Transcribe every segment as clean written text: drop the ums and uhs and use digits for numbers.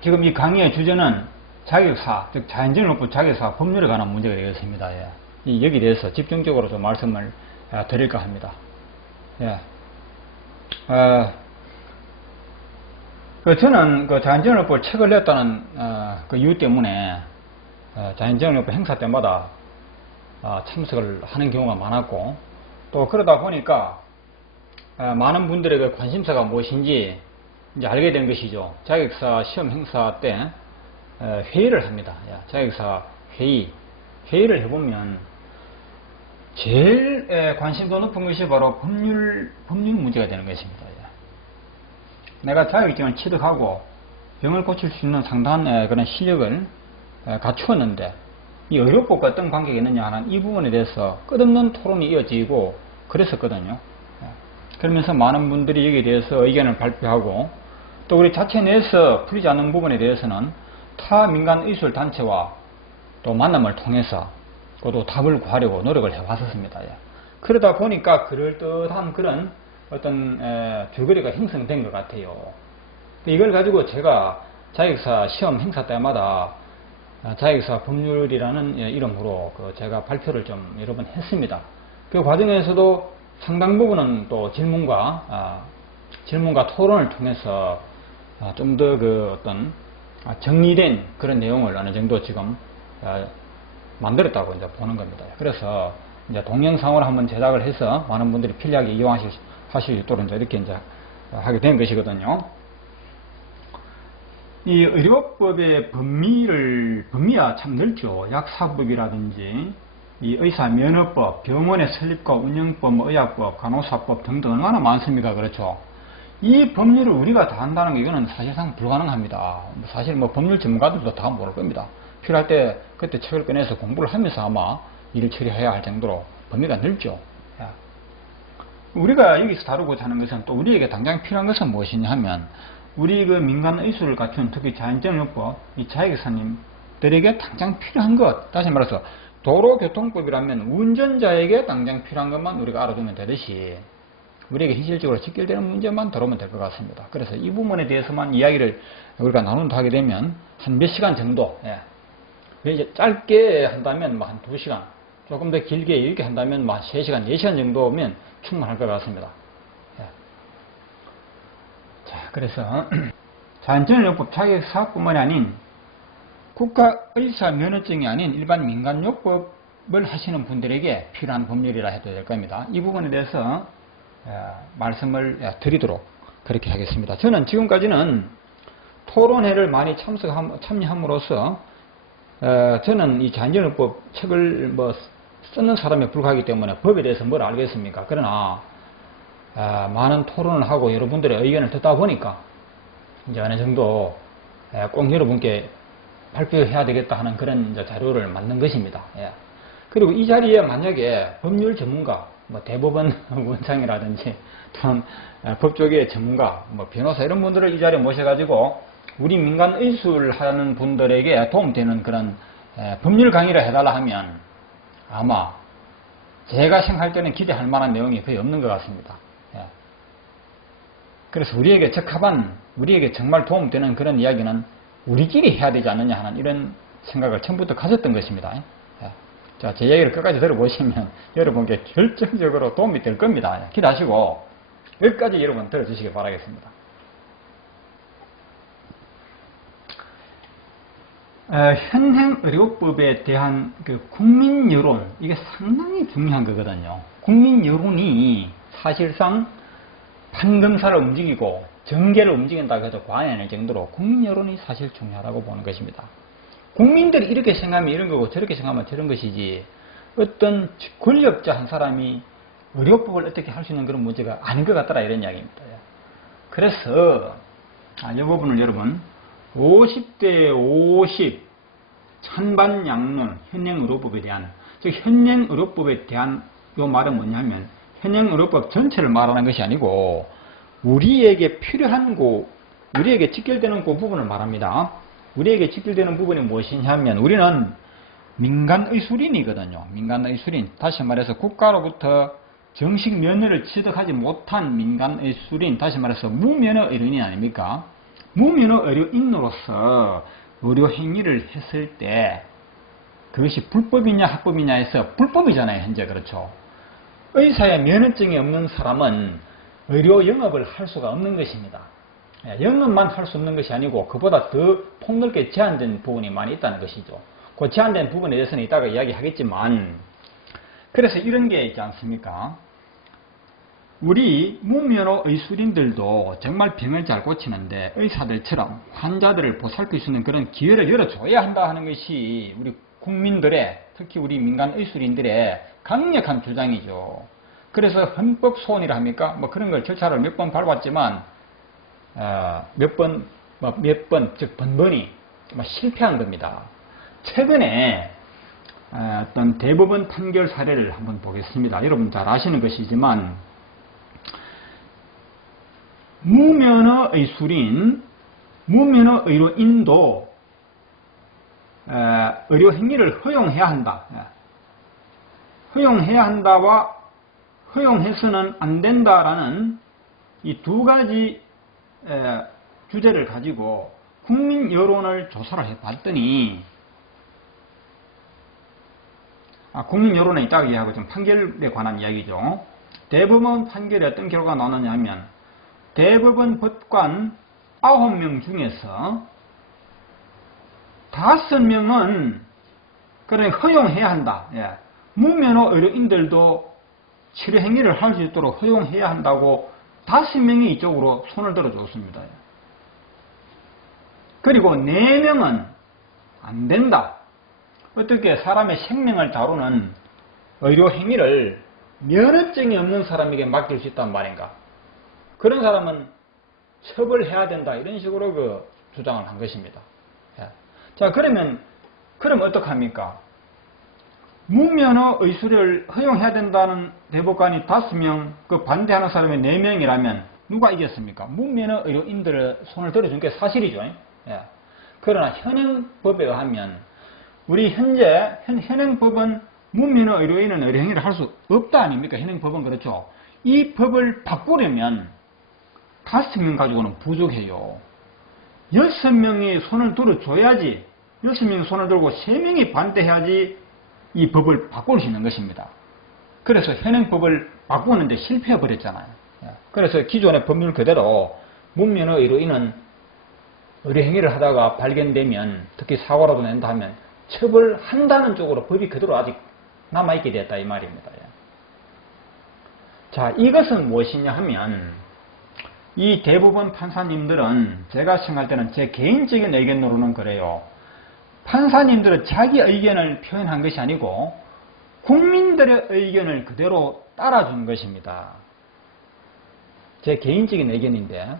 지금 이 강의의 주제는 자격사, 즉 자연정력법 자격사 법률에 관한 문제가 되겠습니다. 예. 여기에 대해서 집중적으로 좀 말씀을 드릴까 합니다. 예. 저는 그 자연정력법 책을 냈다는 그 이유 때문에 자연정력법 행사 때마다 참석을 하는 경우가 많았고, 또 그러다 보니까 많은 분들의 그 관심사가 무엇인지 이제 알게 된 것이죠. 자격사 시험 행사 때 회의를 합니다. 자격사 회의를 해보면 제일 관심도 높은 것이 바로 법률 문제가 되는 것입니다. 내가 자격증을 취득하고 병을 고칠 수 있는 상당한 그런 실력을 갖추었는데 이 의료법과 어떤 관계가 있느냐 하는 이 부분에 대해서 끝없는 토론이 이어지고 그랬었거든요. 그러면서 많은 분들이 여기에 대해서 의견을 발표하고, 또 우리 자체 내에서 풀리지 않는 부분에 대해서는 타 민간 의술 단체와 또 만남을 통해서 또 답을 구하려고 노력을 해왔었습니다. 그러다 보니까 그럴듯한 그런 어떤 줄거리가 형성된 것 같아요. 이걸 가지고 제가 자격사 시험 행사 때마다 자격사 법률이라는 이름으로 제가 발표를 좀 여러 번 했습니다. 그 과정에서도 상당 부분은 또 질문과 토론을 통해서 좀 더 그 어떤 정리된 그런 내용을 어느 정도 지금 만들었다고 이제 보는 겁니다. 그래서 이제 동영상으로 한번 제작을 해서 많은 분들이 편리하게 이용하실 수 있도록 이렇게 이제 하게 된 것이거든요. 이 의료법의 범위가 참 넓죠. 약사법이라든지 이 의사면허법, 병원의 설립과 운영법, 의학법, 간호사법 등등 얼마나 많습니까? 그렇죠. 이 법률을 우리가 다 한다는 게 이거는 사실상 불가능합니다. 사실 뭐 법률 전문가들도 다 모를 겁니다. 필요할 때 그때 책을 꺼내서 공부를 하면서 아마 일을 처리해야 할 정도로 범위가 넓죠. 우리가 여기서 다루고자 하는 것은, 또 우리에게 당장 필요한 것은 무엇이냐 하면, 우리 그 민간 의술을 갖춘 특히 자연정력법 이 자격사님들에게 당장 필요한 것, 다시 말해서 도로교통법이라면 운전자에게 당장 필요한 것만 우리가 알아두면 되듯이 우리에게 현실적으로 직결되는 문제만 다루면 될 것 같습니다. 그래서 이 부분에 대해서만 이야기를 우리가 나눈다 하게 되면 한 몇 시간 정도, 이제 짧게 한다면 한 2시간, 조금 더 길게 이렇게 한다면 3시간, 4시간 정도면 충분할 것 같습니다. 자, 그래서 자연정력법 자격사뿐만이 아닌 국가의사면허증이 아닌 일반 민간요법을 하시는 분들에게 필요한 법률이라 해도 될 겁니다. 이 부분에 대해서 말씀을 드리도록 그렇게 하겠습니다. 저는 지금까지는 토론회를 많이 참여함으로써 저는 이 자연정력법 책을 쓰는 사람에 불과하기 때문에 법에 대해서 뭘 알겠습니까? 그러나 많은 토론을 하고 여러분들의 의견을 듣다 보니까 이제 어느 정도 꼭 여러분께 발표해야 되겠다 하는 그런 자료를 만든 것입니다. 그리고 이 자리에 만약에 법률 전문가, 대법원 원장이라든지 또는 법조계의 전문가, 변호사 이런 분들을 이 자리에 모셔가지고 우리 민간 의술 하는 분들에게 도움되는 그런 법률 강의를 해달라 하면 아마 제가 생각할 때는 기대할 만한 내용이 거의 없는 것 같습니다. 그래서 우리에게 적합한, 우리에게 정말 도움되는 그런 이야기는 우리끼리 해야 되지 않느냐 하는 이런 생각을 처음부터 가졌던 것입니다. 자, 제 이야기를 끝까지 들어보시면 여러분께 결정적으로 도움이 될 겁니다. 기대하시고 여기까지 여러분 들어주시기 바라겠습니다. 현행의료법에 대한 그 국민 여론, 이게 상당히 중요한 거거든요. 국민 여론이 사실상 판검사를 움직이고 정계를 움직인다고 해도 과언이 아닐 정도로 국민 여론이 사실 중요하다고 보는 것입니다. 국민들이 이렇게 생각하면 이런 거고 저렇게 생각하면 저런 것이지, 어떤 권력자 한 사람이 의료법을 어떻게 할 수 있는 그런 문제가 아닌 것 같더라, 이런 이야기입니다. 그래서 이 부분을 여러분 50대 50 찬반양론 현행의료법에 대한, 즉 현행의료법에 대한 이 말은 뭐냐면 현행의료법 전체를 말하는 것이 아니고 우리에게 필요한 우리에게 직결되는 그 부분을 말합니다. 우리에게 직결되는 부분이 무엇이냐면 우리는 민간의술인이거든요. 민간의술인, 다시 말해서 국가로부터 정식 면허를 취득하지 못한 민간의술인, 다시 말해서 무면허 의료인이 아닙니까? 무면허 의료인으로서 의료 행위를 했을 때 그것이 불법이냐 합법이냐 해서 불법이잖아요. 현재 그렇죠. 의사의 면허증이 없는 사람은 의료 영업을 할 수가 없는 것입니다. 영업만 할 수 없는 것이 아니고 그보다 더 폭넓게 제한된 부분이 많이 있다는 것이죠. 그 제한된 부분에 대해서는 이따가 이야기하겠지만, 그래서 이런 게 있지 않습니까? 우리 무면허 의술인들도 정말 병을 잘 고치는데 의사들처럼 환자들을 보살필 수 있는 그런 기회를 열어줘야 한다 하는 것이 우리 국민들의, 특히 우리 민간 의술인들의 강력한 주장이죠. 그래서 헌법 소원이라 합니까? 뭐 그런 걸 절차를 몇 번 밟았지만 즉 번번이 실패한 겁니다. 최근에 어떤 대법원 판결 사례를 한번 보겠습니다. 여러분 잘 아시는 것이지만, 무면허 의술인, 무면허 의료인도 의료 행위를 허용해야 한다. 허용해야 한다와 허용해서는 안 된다라는 이 두 가지 주제를 가지고 국민 여론을 조사를 해봤더니, 국민 여론에 있다고 이야기하고 좀 판결에 관한 이야기죠. 대법원 판결에 어떤 결과가 나오느냐 하면, 대법원 법관 9명 중에서 5명은 그러니 허용해야 한다. 무면허 의료인들도 치료 행위를 할 수 있도록 허용해야 한다고 5명이 이쪽으로 손을 들어줬습니다. 그리고 4명은 안 된다. 어떻게 사람의 생명을 다루는 의료 행위를 면허증이 없는 사람에게 맡길 수 있단 말인가? 그런 사람은 처벌해야 된다. 이런 식으로 주장을 한 것입니다. 자, 그럼 어떡합니까? 무면허 의술을 허용해야 된다는 대법관이 5명, 그 반대하는 사람이 4명이라면 누가 이겼습니까? 무면허 의료인들을 손을 들어준 게 사실이죠. 그러나 현행법에 의하면 우리 현행법은 무면허 의료인은 의료 행위를 할 수 없다 아닙니까? 현행법은 그렇죠. 이 법을 바꾸려면 5명 가지고는 부족해요. 6명이 손을 들어줘야지, 6명이 손을 들고 3명이 반대해야지 이 법을 바꿀 수 있는 것입니다. 그래서 현행법을 바꾸는데 실패해버렸잖아요. 그래서 기존의 법률 그대로 무면허 의료인은 의료 행위를 하다가 발견되면, 특히 사고라도 낸다 하면 처벌한다는 쪽으로 법이 그대로 아직 남아있게 됐다 이 말입니다. 자, 이것은 무엇이냐 하면, 이 대법원 판사님들은 제가 생각할 때는 제 개인적인 의견으로는 그래요. 판사님들은 자기 의견을 표현한 것이 아니고 국민들의 의견을 그대로 따라준 것입니다. 제 개인적인 의견인데,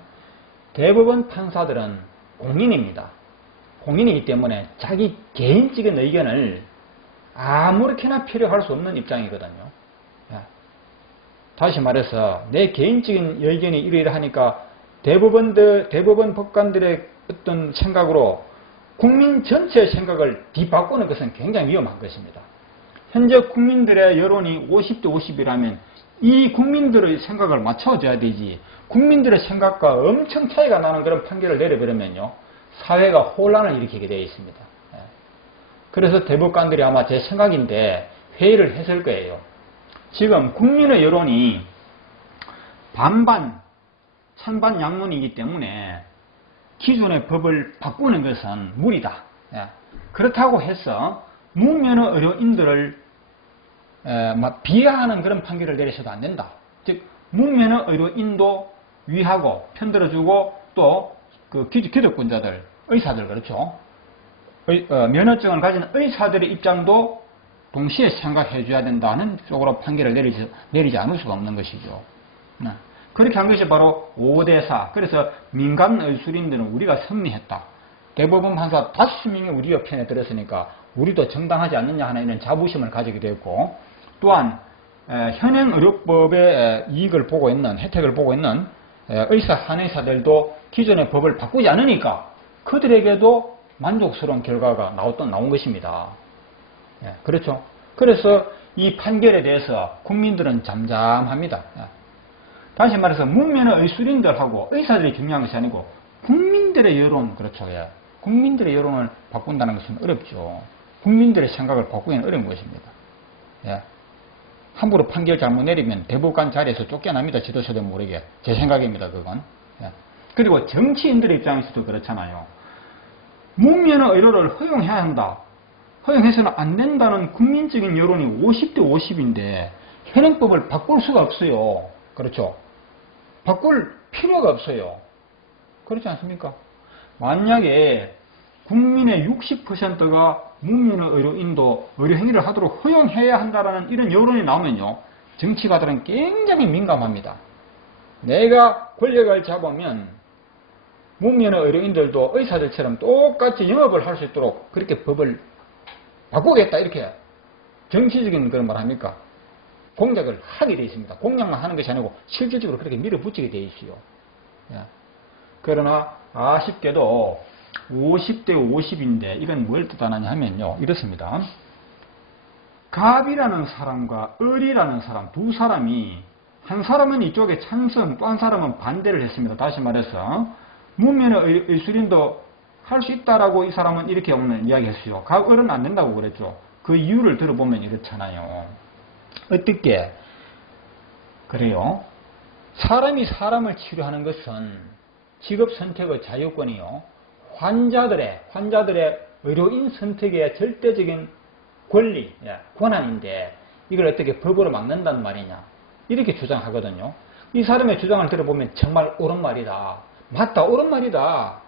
대법원 판사들은 공인입니다. 공인이기 때문에 자기 개인적인 의견을 아무렇게나 필요할 수 없는 입장이거든요. 다시 말해서 내 개인적인 의견이 이러이러하니까 대법원 법관들의 어떤 생각으로 국민 전체의 생각을 뒤바꾸는 것은 굉장히 위험한 것입니다. 현재 국민들의 여론이 50대 50이라면 이 국민들의 생각을 맞춰줘야 되지, 국민들의 생각과 엄청 차이가 나는 그런 판결을 내려버리면요, 사회가 혼란을 일으키게 되어 있습니다. 그래서 대법관들이 아마 제 생각인데 회의를 했을 거예요. 지금 국민의 여론이 반반, 찬반 양론이기 때문에 기존의 법을 바꾸는 것은 무리다. 그렇다고 해서 무면허 의료인들을 비하하는 그런 판결을 내리셔도 안 된다. 즉 무면허 의료인도 위하고 편들어주고 또 그 기득권자들, 의사들 그렇죠. 면허증을 가진 의사들의 입장도 동시에 생각해 줘야 된다는 쪽으로 판결을 내리지 않을 수가 없는 것이죠. 그렇게 한 것이 바로 5대4. 그래서 민간 의술인들은 우리가 승리했다. 대법원 판사 5명이 우리 편에 들었으니까 우리도 정당하지 않느냐 하는 이런 자부심을 가지게 되었고, 또한 현행 의료법의 이익을 보고 있는, 혜택을 보고 있는 의사, 한의사들도 기존의 법을 바꾸지 않으니까 그들에게도 만족스러운 결과가 나온 것입니다. 그렇죠. 그래서 이 판결에 대해서 국민들은 잠잠합니다. 다시 말해서 무면허 의술인들하고 의사들이 중요한 것이 아니고 국민들이 국민들의 여론, 그렇죠. 예. 국민들의 여론을 바꾼다는 것은 어렵죠. 국민들의 생각을 바꾸기는 어려운 것입니다. 예. 함부로 판결 잘못 내리면 대법관 자리에서 쫓겨납니다. 지도자도 모르게. 제 생각입니다. 그건. 예. 그리고 정치인들의 입장에서도 그렇잖아요. 무면허 의료를 허용해야 한다. 허용해서는 안 된다는 국민적인 여론이 50대 50인데 현행법을 바꿀 수가 없어요. 그렇죠. 바꿀 필요가 없어요. 그렇지 않습니까? 만약에 국민의 60%가 무면허 의료인도 의료 행위를 하도록 허용해야 한다라는 이런 여론이 나오면요. 정치가들은 굉장히 민감합니다. 내가 권력을 잡으면 무면허 의료인들도 의사들처럼 똑같이 영업을 할 수 있도록 그렇게 법을 바꾸겠다 이렇게 정치적인 그런 말 합니까? 공작을 하게 되어 있습니다. 공약만 하는 것이 아니고 실질적으로 그렇게 밀어붙이게 되어 있어요. 예. 그러나 아쉽게도 50대 50인데 이건 뭘 뜻하느냐 하면요. 이렇습니다. 갑이라는 사람과 을이라는 사람 두 사람이 한 사람은 이쪽에 찬성 또 한 사람은 반대를 했습니다. 다시 말해서 무면허 의술인도 할 수 있다라고 이 사람은 이렇게 오늘 이야기했어요. 갑, 을은 안 된다고 그랬죠. 그 이유를 들어보면 이렇잖아요. 어떻게 그래요? 사람이 사람을 치료하는 것은 직업 선택의 자유권이요. 환자들의 의료인 선택의 절대적인 권리, 권한인데 이걸 어떻게 법으로 막는단 말이냐. 이렇게 주장하거든요. 이 사람의 주장을 들어보면 정말 옳은 말이다. 맞다, 옳은 말이다.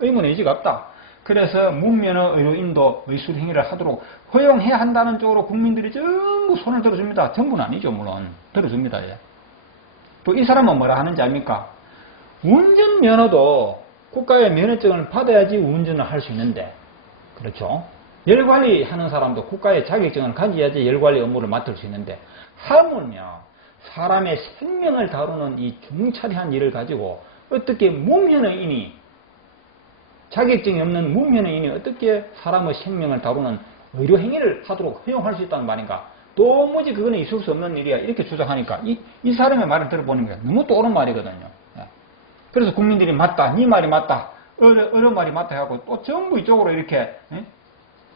의문의 의지가 없다. 그래서 무면허 의료인도 의술 행위를 하도록 허용해야 한다는 쪽으로 국민들이 전부 손을 들어줍니다. 전부는 아니죠, 물론. 들어줍니다. 또 이 사람은 뭐라 하는지 압니까? 운전면허도 국가의 면허증을 받아야지 운전을 할 수 있는데, 그렇죠? 열관리 하는 사람도 국가의 자격증을 가져야지 열관리 업무를 맡을 수 있는데, 하물며 사람의 생명을 다루는 이 중차대한 일을 가지고 어떻게 무면허인이 자격증이 없는 무면허인이 어떻게 사람의 생명을 다루는 의료행위를 하도록 허용할 수 있다는 말인가? 도무지 그거는 있을 수 없는 일이야. 이렇게 주장하니까 이 사람의 말을 들어보는 게 너무 또 옳은 말이거든요. 그래서 국민들이 맞다, 네 말이 맞다, 어느 말이 맞다 하고 또 전부 이쪽으로 이렇게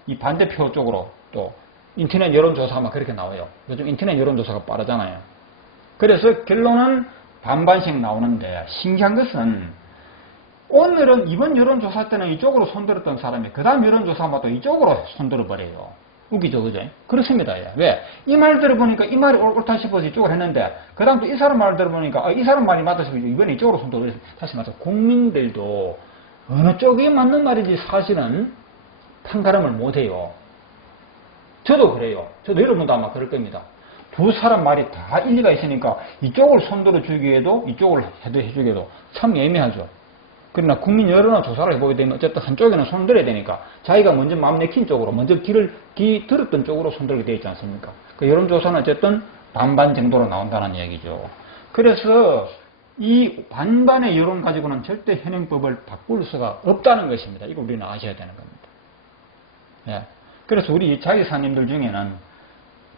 이 반대표 쪽으로 또 인터넷 여론조사만 그렇게 나와요. 요즘 인터넷 여론조사가 빠르잖아요. 그래서 결론은 반반씩 나오는데 신기한 것은 오늘은 이번 여론조사 때는 이쪽으로 손들었던 사람이 그 다음 여론조사마다 또 이쪽으로 손들어버려요. 웃기죠, 그죠? 그렇습니다. 왜? 이 말 들어보니까 이 말이 옳다 싶어서 이쪽으로 했는데 그 다음 또 이 사람 말을 들어보니까 이 사람 말이 맞다 싶어서 이번에 이쪽으로 손들어버려요. 다시 말해서 국민들도 어느 쪽이 맞는 말인지 사실은 판가름을 못해요. 저도 그래요. 저도 여러분도 아마 그럴 겁니다. 두 사람 말이 다 일리가 있으니까 이쪽을 손들어 주기에도 이쪽을 해주기에도 참 애매하죠. 그러나 국민 여론을 조사를 해보게 되면 어쨌든 한쪽에는 손들어야 되니까 자기가 먼저 마음 내킨 쪽으로 먼저 귀 들었던 쪽으로 손들게 되어 있지 않습니까? 그 여론조사는 어쨌든 반반 정도로 나온다는 얘기죠. 그래서 이 반반의 여론 가지고는 절대 현행법을 바꿀 수가 없다는 것입니다. 이거 우리는 아셔야 되는 겁니다. 그래서 우리 자기사님들 중에는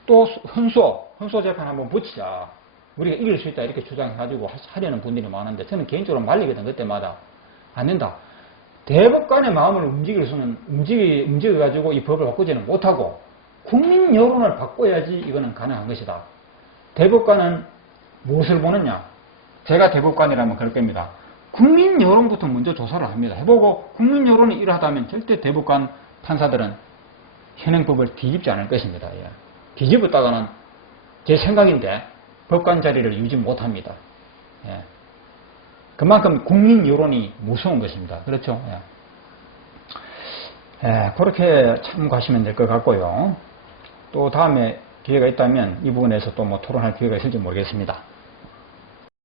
또 헌소 재판 한번 붙이자. 우리가 이길 수 있다 이렇게 주장해가지고 하려는 분들이 많은데 저는 개인적으로 말리거든 그때마다. 안 된다. 대법관의 마음을 움직여가지고 이 법을 바꾸지는 못하고 국민 여론을 바꿔야지 이거는 가능한 것이다. 대법관은 무엇을 보느냐? 제가 대법관이라면 그럴 겁니다. 국민 여론부터 먼저 조사를 합니다. 해보고 국민 여론이 이러하다면 절대 대법관 판사들은 현행법을 뒤집지 않을 것입니다. 뒤집었다가는 제 생각인데 법관 자리를 유지 못합니다. 그만큼 국민 여론이 무서운 것입니다. 그렇죠? 그렇게 참고하시면 될 것 같고요. 또 다음에 기회가 있다면 이 부분에서 또 뭐 토론할 기회가 있을지 모르겠습니다.